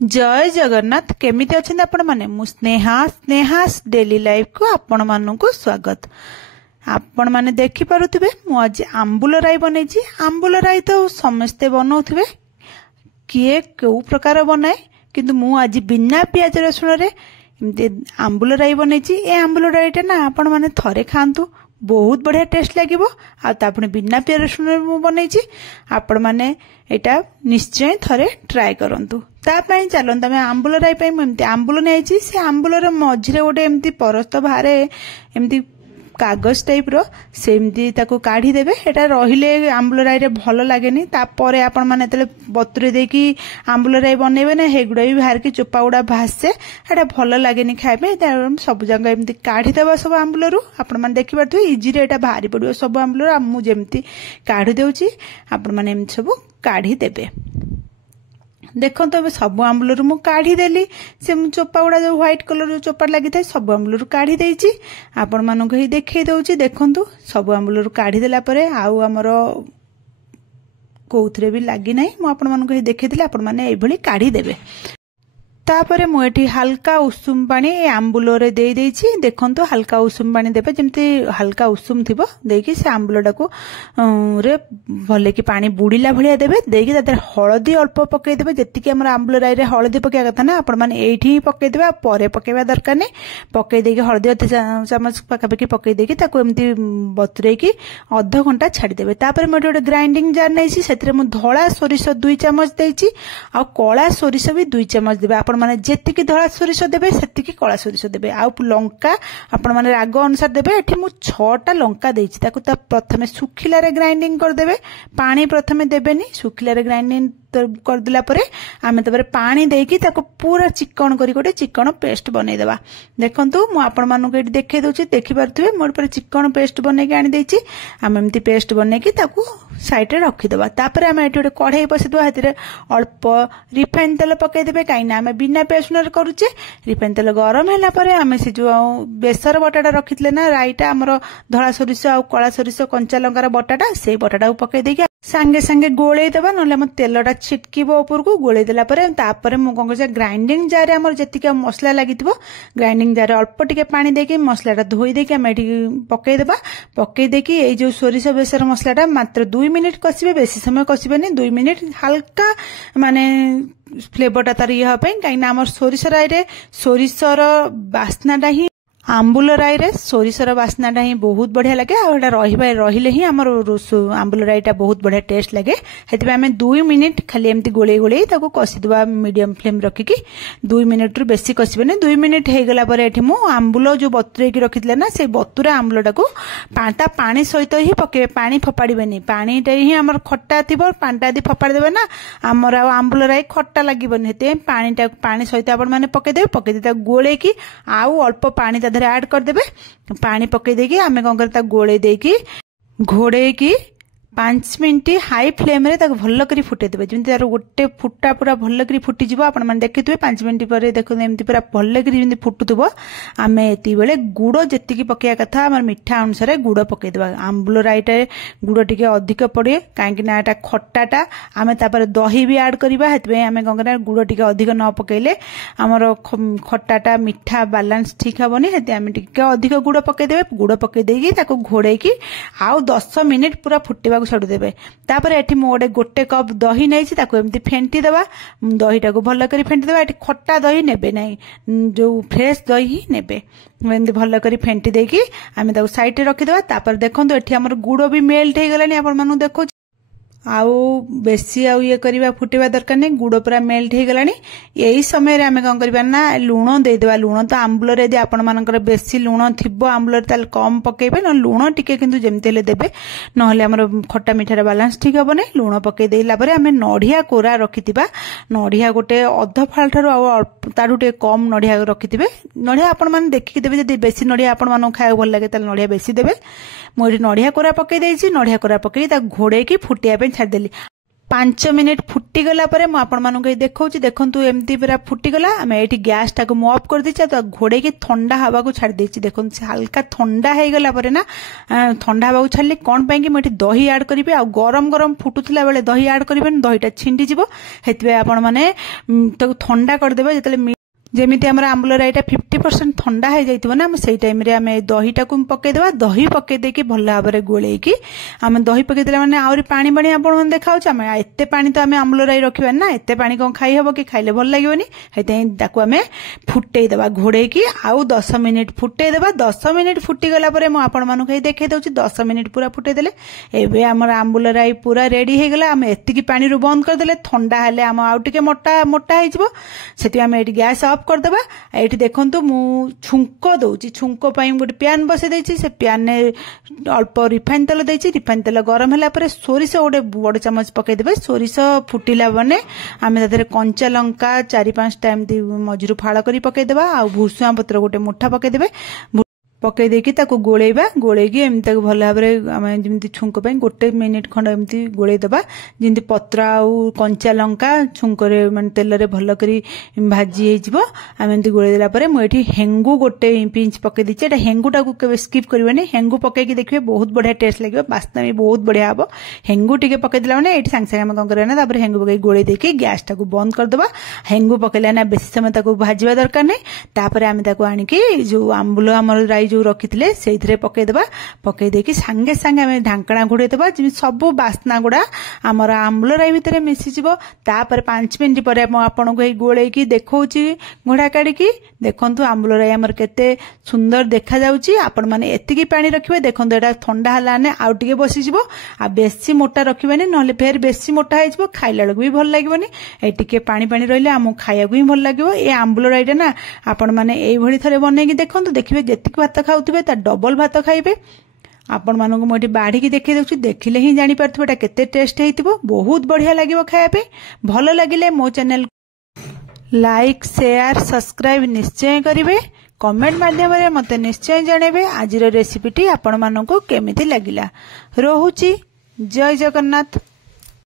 जय जगन्नाथ केमिति अछिन आपण माने मु स्नेहास डेली लाइफ को आपण मानकु स्वागत। आपण माने देखि पारुथिबे मु आज आंबुल राई बनेछि। आंबुल राई तो समस्ते बनाउथिबे, किए केउ प्रकार बनाए, किंतु मु आज बिना प्याज रसुण रे एमते आंबुल राई बनेछि। ए आंबुल राईटा ना आपण माने थरे खांतु, बहुत बढ़िया टेस्ट लागिबो। आ तापणे बिना प्याज रसुण रे मु बनेछि, आपण माने एटा निश्चय थरे ट्राई करंतु। तापाई चलत आम आंबुल राई एमती आंबुल नहीं, से आंबुलर मझिरे गोटे एमती परस्त बाहर एमती कागज टाइप रो सेमती ताको काढ़ी देबे। एटा रहिले आंबुल राई रे भल लागेनी। तापरे आपण माने तले बतुरे देकी आंबुल राई बनेबे ना, हेगुडा भी बाहर की चोपा गुडा भासे, एटा भल लागेनी खाइबे। सब जगह एमती काढ़ी देबा सब आंबुलरू। आपण माने देखि पारथु इजी रे एटा बाहरी पड़ियो सब आंबुलरू। मु जेमती काढ़ी देउची आपण माने एमती सब काढ़ी देबे। देखो तो सब आंबुलरू मु काढ़ी देली, से चोपा गुड़ा जो व्हाइट कलर जो चोपा लगी था सब आंबुलरू काढ़ी देइची। आपण मानक ही देखै दउची। देखंतु सब आंबुलरू काढ़ी देला परे आउ हमर कोउथरे भी लागी नाही। मु आपण मानक ही देखैतिले, आपण माने एई भली काढ़ी देबे। तापरे मु एठी हल्का उषुम पानी आंबुल रे दे देइछि। देखंतु हल्का उषुम पानी देबे, जेमती हल्का उषुम थिबो देकी से आंबुलटा को रे भले की पानी बुड़ीला भलिया देबे। देकी ताते हळदी अल्प पकई देबे, जेतिकी हमर आंबुल राई रे हळदी पकैया कथा ना आपण माने एठी ही पकई देबे, परे पकैबा दरकार नै। पकई देकी हळदी अधे चमच पकापकी पकई देकी ताको एमती बतुरेकी आधा घंटा छाडी देबे। तापरे मो एठी ग्राइंडिंग जार नैछि, सेतिरे मु धळा सोरिष 2 चमच देइछि आ कळा सोरिष भी 2 चमच देबे। आपण माने जेतिकी धळा सोरिष देबे सेतिकी कळा सोरिष देबे। आ लंका आपण माने राग अनुसार देबे। एठी मु 6टा लंका देइछि, ताको ता प्रथमे सुखिला रे ग्राइंडिंग कर देबे। पानी प्रथमे देबेनी, सुखिला रे ग्राइंडिंग कर दिला परे आमे तबरे पानी देकी ताको पूरा चिकन करी गोटे चिकन पेस्ट बनै देबा। देखंतु मु आपण मानक एठी देखै दउछि, देखि पारथुबे मोर पर चिकन पेस्ट बनै के आनी देइछि। आमे एमती पेस्ट बनै की ताको साइड रे रखि देबा। तापरे आमे एठी गोटे कढ़ाई बसै देबा, हाथिरे अल्प रिफाइन तेल पकै देबे, काइना आमे बिना पेस्टनर करूचे। रिफाइन तेल गरम हैला परे आमे से जो बेसर बटाटा रखितले ना राईटा हमर धळा सोरिष आ कळा सोरिष कंचा लंकार बटाटा, से बटाटा पकै देकी सांगे सांगे गोळेई देबा, नले हम तेलटा छिटकीबो ऊपर को गोळेई देला परे। तापरे मु कोन कसे ग्राइंडिंग जार हमर जेतिका मसला लागितबो, ग्राइंडिंग जार अल्प टिके पानी देकी मसलाटा धोई देकी हम एठी पकै देबा। पकै देकी ए जो सोरिष बेसर मसलाटा मात्र 2 मिनिट कसिबे, बेसी समय कसिबेनी। 2 मिनिट हल्का माने फ्लेवरटा तार ये हपे, काई ना हमर सोरिष राई रे सोरिषर बास्नाटा ही आंबुल राई रे सोरिषर बास्नाटा ही बहुत बढ़िया लगे। आ रहिले ही हमर आंबुल राईटा बहुत बढ़िया टेस्ट लगे। हेतिबे हमें 2 मिनिट खाली एमती गोळे गोळे ताको कसी दबा मीडियम फ्लेम रखी की 2 मिनिट रु बेसी कसिबेनी। 2 मिनिट हे गेला परे एठी मु आंबुल जो बतुरे की रखितले ना, से बतुरा आंबुलटा को पाटा पानी सहित ही पकेबे, पानी फपाड़ीबेनी। पानीटा ही हमर खट्टा थिबो, पानीटा दी फपाड़ी देबे ना हमर आंबुल राई खट्टा लागिबोनी। हेते पानीटा पानी सहित आपण माने पके देबे। पके दे ता गोळे की आउ अल्प पानी ऐड कर देबे। पानी पके देकी आमे कोन करता गोळे देकी घोड़े की 5 मिनिट हाई फ्लेम रे ताको भल्ल करी फुटे देबे। जेमति तार गोटे फुटा पूरा भल्ल करी फुटी जिवो। आपण माने देखितबे 5 मिनिट परे देखो एमति पूरा भल्ल करी जेमति फुटुतबो। आमे एति बेले गुड़ जेतिकी पकेया कथा हमर मिठा अनुसार गुड़ पके देबा। आंबुल राईटा गुड़ टिके अधिक पड़े, काहेकि ना एटा खट्टाटा। आमे तापर दही भी ऐड करबा, हेतबे आमे कोन करा गुड़ टिके अधिक न पकेले हमर खट्टाटा मिठा बैलेंस ठीक हबनी। हेते आमे टिके अधिक गुड़ पके देबे। गुड़ पके देकी ताको घोड़ेकी आउ 10 मिनिट पूरा फुटेबा छाड़ी देबे। तापरे एठी मो गोटे कप दही नैछि, ताको एमती फेंटी देबा। दहीटा को भल्ल करी फेंटी देबा। एठी खट्टा दही नेबे नै, जो फ्रेश दही ही नेबे। एमती भल्ल करी फेंटी देकी आमे ताको साइड रे रखि देबा। तापर देखंतु एठी हमर गुड़ भी मेल्ट हे गेलानी, आपण मानु देखो आउ बेसी आउ ये करिबा फुटेबा दरकार नै। गुड़ पूरा मेल्ट हे गेलानी। एही समय रे आमे कोन करबा ना लूण दे देबा। लूण तो आंबुल रे दे आपण मानकर बेसी लूण थिबो आंबुल रे ताल कम पकेबे न, लूण टिके किंतु जेमते ले देबे, नहले हमर खट्टा मिठार बैलेंस ठीक हबो नै। लूण पके देला परे आमे नडिया कोरा रखितिबा। नडिया गोटे अध फाल ठारो आ तारु टे कम नडिया रखितिबे। नडिया आपण माने देखि देबे, जदि बेसी नडिया आपण मानो खाय भल लागे ताल नडिया बेसी देबे। मोरी नडिया कोरा पके देइछि। नडिया कोरा पके ता घोड़े की फुटिया पे छाड़ देली। 5 मिनिट फुटीगला देखा देखु एमती पूरा फुटीगला आम ये गैस टाक मु अफ कर देछि तो घोड़े की ठंडा हवा को छाड़ देछि देखो हल्का ठंडा हो गला ना ठंडा हवा को छाड़ली कौन पाई कि दही ऐड करेंगे आ गरम गरम फुटुला बेले दही ऐड करेंगे दहीटा छिंडी जीव हेतु आपण मैंने ठंडा करदे जो जमीती आम आंबुल राईटा 50% ठंडा हो जाइए ना से टाइम आम दहीटा को पकईदे दही पकईदे भल भाव में गोलैकी आम दही पकईदे मैंने आहरी पानी पानी आप देखा आम एत पानी तो आम आंबुल राई रखा ना एत पानी कौन खाई हम कि खाइले भल लगे आम फुटेदेवा घोड़ेकी आउ 10 मिनिट फुटेदेवा 10 मिनिट फुटीगला मुझे देखे दूसरी 10 मिनिट पूरा फुटेदेले एवं आम आंबुल राई पूरा रेडी हो गला आम एतिकी पानी रू बंद करदे ठंडा हेले आम आउ टिके मोटा मोटा हो गैस अफ करदे ये देखु मु छुंक दौची छुंक गोटे प्यान बसई देछि से प्यान ने अल्प रिफाइन तेल देछि रिफाइन तेल गरम होला परे सोरिष गोटे बड़ चामच पकईदे सोरिष फुटिला बने आम कंचा लंका 4-5 टाइम मझिरु फाड़ कर पकईदे आ भुसुआ पत्र गोटे मुठा पकईदे पकई देकी ताको गोलेबा गोलेकी एमती भल भाव में जमी छुंक गोटे मिनिट खंड एमती गोलेदबा जमी पत्र आउ कंचा लंका छुंक मान तेल भल कर भाजी हो आम एमती गोलेदेला मुझे हेंगु गोटे पिंच पकई देछि हेंगुटा को स्किप करबे हेंगु पकईकी देखिए बहुत बढ़िया टेस्ट लगे बास्ना भी बहुत बढ़िया हम हेंगु टी पकईदेला मैंने ये सांगे सांगे कौन करना हेंगु पकई गोले देकी गैस टाक बंद करदे हेंगु पकईला ना बेसी समय भाजवा दरकार नहीं आम आणिकी जो आंबुल आमर राई जो रखी से पकईदे पकई देकी सांगे सांगे आम ढांकणा घोड़ेदे जमी सब बास्ना गुड़ा आमर आंबुल राई भितर मिसीज 5 मिनिट पर आपन को गोलैकी देखा घोड़ा काढ़ी देखु आंबुल राई आमर केते सुंदर देखा जाउची आपण माने एतिकी पानी रखिबे देखु एटा ठंडा हलाने आउ टिके बसीजिवो आ बेसी मोटा रखिबेनी नहले फेर बेसी मोटा हो खाइला बेलू भी भल लगे ए टिके पानी पानी रहिले आम खाइया भी भल लगे ये आंबुल राईटा ना आपण माने एई भली थरे बनैकी देखु देखिबे जेतिक भात खाउथिबे ता डबल भात खाइबे आपण मानक मुझे बाढ़ी देखी दूसरी देखिले ही जापर केते टेस्ट हो बहुत बढ़िया लगे खायापे भल लगिले मो चैनल लाइक शेयर सब्सक्राइब निश्चय करेंगे कमेंट माध्यम मत निश्चय जनइबे आज रेसिपीटी आपण मानक केमिति लगिला रोहुची जय जगन्नाथ।